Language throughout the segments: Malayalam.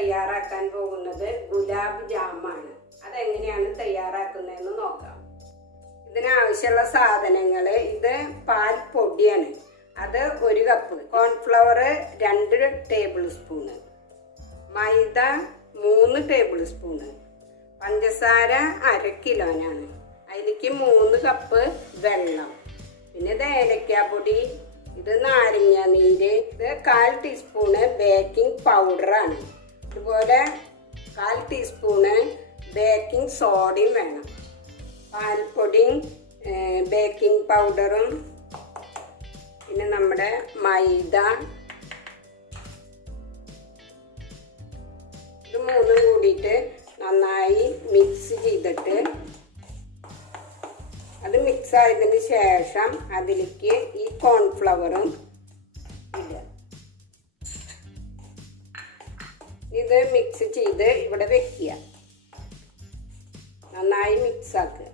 തയ്യാറാക്കാൻ പോകുന്നത് ഗുലാബ് ജാമാണ്. അതെങ്ങനെയാണ് തയ്യാറാക്കുന്നതെന്ന് നോക്കാം. ഇതിനാവശ്യമുള്ള സാധനങ്ങൾ: ഇത് പാൽപ്പൊടിയാണ്, അത് 1 കപ്പ്, കോൺഫ്ലവർ 2 ടേബിൾ സ്പൂണ്, മൈദ 3 ടേബിൾ സ്പൂണ്, പഞ്ചസാര 1/2 കിലോനാണ്, അതിലേക്ക് 3 കപ്പ് വെള്ളം, പിന്നെ ഇത് ഏലക്കാപ്പൊടി, ഇത് നാരങ്ങ നീര്, ഇത് 1/4 ടീസ്പൂണ് ബേക്കിംഗ് പൗഡറാണ്. അതുപോലെ 1/4 ടീസ്പൂണ് ബേക്കിംഗ് സോഡയും വേണം. പാൽപ്പൊടിയും ബേക്കിംഗ് പൗഡറും പിന്നെ നമ്മുടെ മൈദ, ഇത് 3 കൂടിയിട്ട് നന്നായി മിക്സ് ചെയ്തിട്ട് അത് മിക്സ് ആയതിന് ശേഷം അതിലേക്ക് ഈ കോൺഫ്ലവറും ഇടുക. ഇത് മിക്സ് ചെയ്ത് ഇവിടെ വെക്കുക, നന്നായി മിക്സ് ആക്കുക.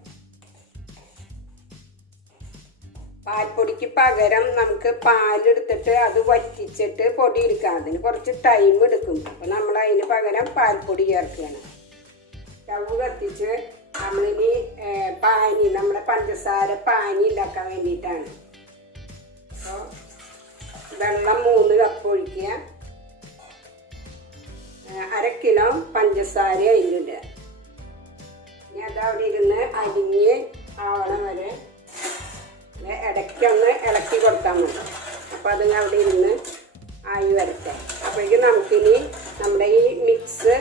പാൽപ്പൊടിക്ക് പകരം നമുക്ക് പാലെടുത്തിട്ട് അത് വറ്റിച്ചിട്ട് പൊടി എടുക്കാം. അതിന് കുറച്ച് ടൈം എടുക്കും. അപ്പോൾ നമ്മൾ അതിന് പകരം പാൽപ്പൊടി ചേർക്കുകയാണ്. സ്റ്റവ് കത്തിച്ച് നമ്മളിനി പാനി, നമ്മുടെ പഞ്ചസാര പാനി ഉണ്ടാക്കാൻ വേണ്ടിയിട്ടാണ്. അപ്പോൾ വെള്ളം 3 കപ്പ് ഒഴിക്കുക, 1/2 കിലോ പഞ്ചസാര അതിലിടുക. ഇനി അതവിടെ ഇരുന്ന് അരിഞ്ഞ് ആവണം വരെ ഇടയ്ക്കൊന്ന് ഇളക്കി കൊടുത്താൽ മതി. അപ്പോൾ അതിന് അവിടെ ഇരുന്ന് ആയി വരട്ടെ. അപ്പോഴേക്കും നമുക്കിനി നമ്മുടെ ഈ മിക്സ്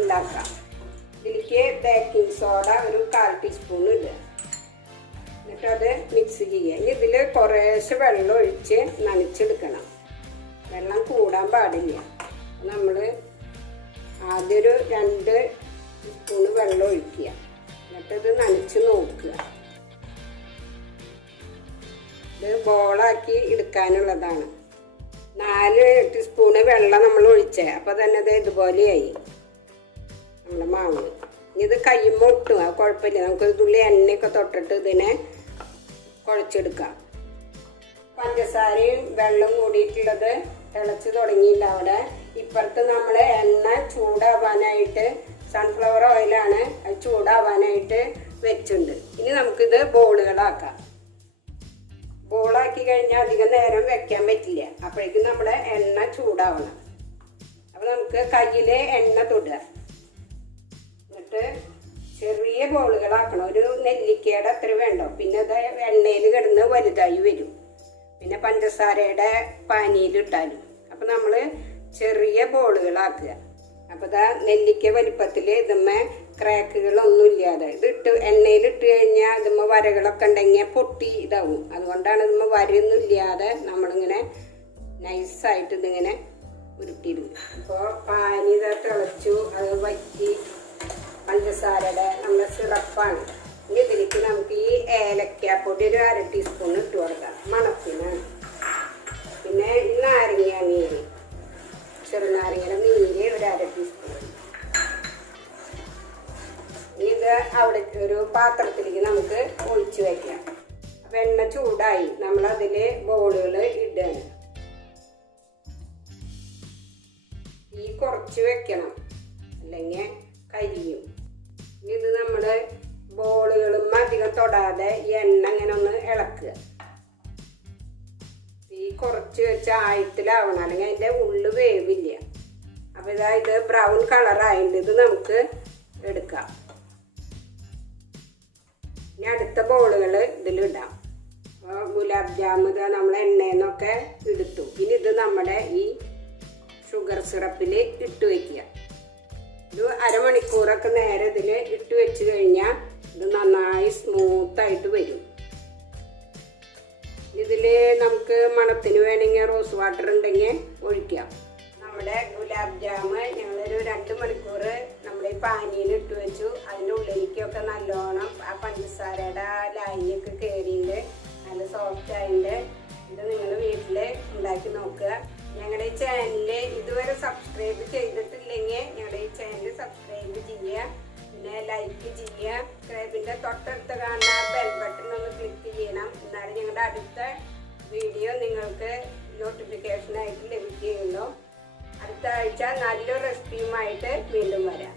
ഉണ്ടാക്കാം. ഇതിലേക്ക് ബേക്കിംഗ് സോഡ 1/4 ടീസ്പൂൺ ഇടുക, എന്നിട്ടത് മിക്സ് ചെയ്യുക. ഇനി ഇതിൽ കുറേശ്ശെ വെള്ളം ഒഴിച്ച് നനച്ചെടുക്കണം. വെള്ളം കൂടാൻ പാടില്ല. നമ്മൾ ആദ്യം ഒരു 2 സ്പൂണ് വെള്ളം ഒഴിക്കുക, എന്നിട്ടിത് നനച്ച് നോക്കുക. ഇത് ബോളാക്കി എടുക്കാനുള്ളതാണ്. 4 ടീസ്പൂണ് വെള്ളം നമ്മൾ ഒഴിച്ചേ, അപ്പോൾ തന്നെ അത് ഇതുപോലെയായി നമ്മുടെ മാവ്. ഇത് കയ്യുമ്പോൾ ഒട്ടും, അത് കുഴപ്പമില്ല. നമുക്കൊരു തുള്ളി എണ്ണയൊക്കെ തൊട്ടിട്ട് ഇതിനെ കുഴച്ചെടുക്കാം. പഞ്ചസാരയും വെള്ളം കൂടിയിട്ടുള്ളത് തിളച്ച് തുടങ്ങിയില്ല. അവിടെ ഇപ്പുറത്ത് നമ്മൾ എണ്ണ ചൂടാവാനായിട്ട്, സൺഫ്ലവർ ഓയിലാണ്, അത് ചൂടാവാനായിട്ട് വെച്ചിട്ടുണ്ട്. ഇനി നമുക്കിത് ബോളുകളാക്കാം. ബോളാക്കി കഴിഞ്ഞാൽ അധികം നേരം വെക്കാൻ പറ്റില്ല. അപ്പോഴേക്കും നമ്മുടെ എണ്ണ ചൂടാവണം. അപ്പോൾ നമുക്ക് കയ്യിൽ എണ്ണ തൊടുക, എന്നിട്ട് ചെറിയ ബോളുകളാക്കണം. ഒരു നെല്ലിക്കയുടെ അത്ര വേണ്ടോ. പിന്നെ അത് എണ്ണയിൽ കിടന്ന് വലുതായി വരും. പിന്നെ പഞ്ചസാരയുടെ പാനിയിലിട്ടാലും. അപ്പോൾ നമ്മൾ ചെറിയ ബോളുകളാക്കുക. അപ്പോൾ ഇതാ നെല്ലിക്ക വലിപ്പത്തിൽ ഇതുമ്മേ ക്രാക്കുകളൊന്നും ഇല്ലാതെ ഇതിട്ട് എണ്ണയിലിട്ട് കഴിഞ്ഞാൽ ഇതുമ്മ വരകളൊക്കെ ഉണ്ടെങ്കിൽ പൊട്ടി ഇതാവും. അതുകൊണ്ടാണ് ഇതുമ്മ വരയൊന്നും ഇല്ലാതെ നമ്മളിങ്ങനെ നൈസായിട്ട് ഇതിങ്ങനെ ഉരുട്ടിയിടും. അപ്പോൾ പാനി ഇതാ തിളച്ചു, അത് വറ്റി പഞ്ചസാരയുടെ നമ്മുടെ സിറപ്പാണ്. ഇനി ഇതിലേക്ക് നമുക്ക് ഈ ഏലക്കാപ്പൊടി ഒരു 1/2 ടീസ്പൂൺ ഇട്ട് കൊടുക്കാം, മണത്തിന്. പിന്നെ ഈ നാരങ്ങ നീര്, ചെറുനാരങ്ങയുടെ നീര് ഒരു 1/2 ടീസ്പൂൺ. ഇത് അവിടെ ഒരു പാത്രത്തിലേക്ക് നമുക്ക് ഒഴിച്ച് വയ്ക്കാം. അപ്പം എണ്ണ ചൂടായി, നമ്മളതിൽ ബോളുകൾ ഇടുകയാണ്. ഈ കുറച്ച് വെക്കണം, അല്ലെങ്കിൽ കരിയും. ഇത് നമ്മൾ ബോളുകളും അധികം തൊടാതെ ഈ എണ്ണ ഇങ്ങനെ ഒന്ന് ഇളക്കുക. ഈ കുറച്ച് വെച്ച് ആഴത്തിലാവണം, അല്ലെങ്കിൽ അതിൻ്റെ ഉള്ളു വേവില്ല. അപ്പോൾ ഇത് ബ്രൗൺ കളറായിട്ട് ഇത് നമുക്ക് എടുക്കാം. ഇനി അടുത്ത ബോളുകൾ ഇതിലിടാം. അപ്പോൾ ഗുലാബ് ജാമ് നമ്മൾ എണ്ണയിൽ നിന്നൊക്കെ എടുത്തു. ഇനി ഇത് നമ്മുടെ ഈ ഷുഗർ സിറപ്പിൽ ഇട്ട് വയ്ക്കുക. ഒരു അരമണിക്കൂറൊക്കെ നേരെ ഇതിൽ ഇട്ട് വെച്ച് കഴിഞ്ഞാൽ ഇത് നന്നായി സ്മൂത്തായിട്ട് വരും. ഇതിൽ നമുക്ക് മണത്തിന് വേണമെങ്കിൽ റോസ് വാട്ടർ ഉണ്ടെങ്കിൽ ഒഴിക്കാം. നമ്മുടെ ഗുലാബ് ജാമ് ഞങ്ങളൊരു 2 മണിക്കൂർ നമ്മുടെ ഈ പാനിയിൽ ഇട്ട് വെച്ചു. അതിൻ്റെ ഉള്ളിലേക്കൊക്കെ നല്ലോണം ആ പഞ്ചസാരയുടെ ലായനിയൊക്കെ കയറിയിട്ട് നല്ല സോഫ്റ്റ് ആയിട്ട്. ഇത് നിങ്ങൾ വീട്ടിൽ ഉണ്ടാക്കി നോക്കുക. ഞങ്ങളുടെ ഈ ചാനൽ ഇതുവരെ സബ്സ്ക്രൈബ് ചെയ്തിട്ടില്ലെങ്കിൽ ഞങ്ങളുടെ ഈ ചാനൽ സബ്സ്ക്രൈബ് ചെയ്യുക, പിന്നെ ലൈക്ക് ചെയ്യുക. സബ്സ്ക്രൈബിൻ്റെ തൊട്ടടുത്ത് കാണുന്ന ബെൽ ബട്ടൺ ഒന്ന് ക്ലിക്ക് ചെയ്യണം. എന്നാലും ഞങ്ങളുടെ അടുത്ത വീഡിയോ നിങ്ങൾക്ക് നോട്ടിഫിക്കേഷനായിട്ട് ലഭിക്കുകയുള്ളൂ. അടുത്ത അടുത്ത ആഴ്ച നല്ലൊരു റെസിപ്പിയുമായിട്ട് വീണ്ടും വരാം.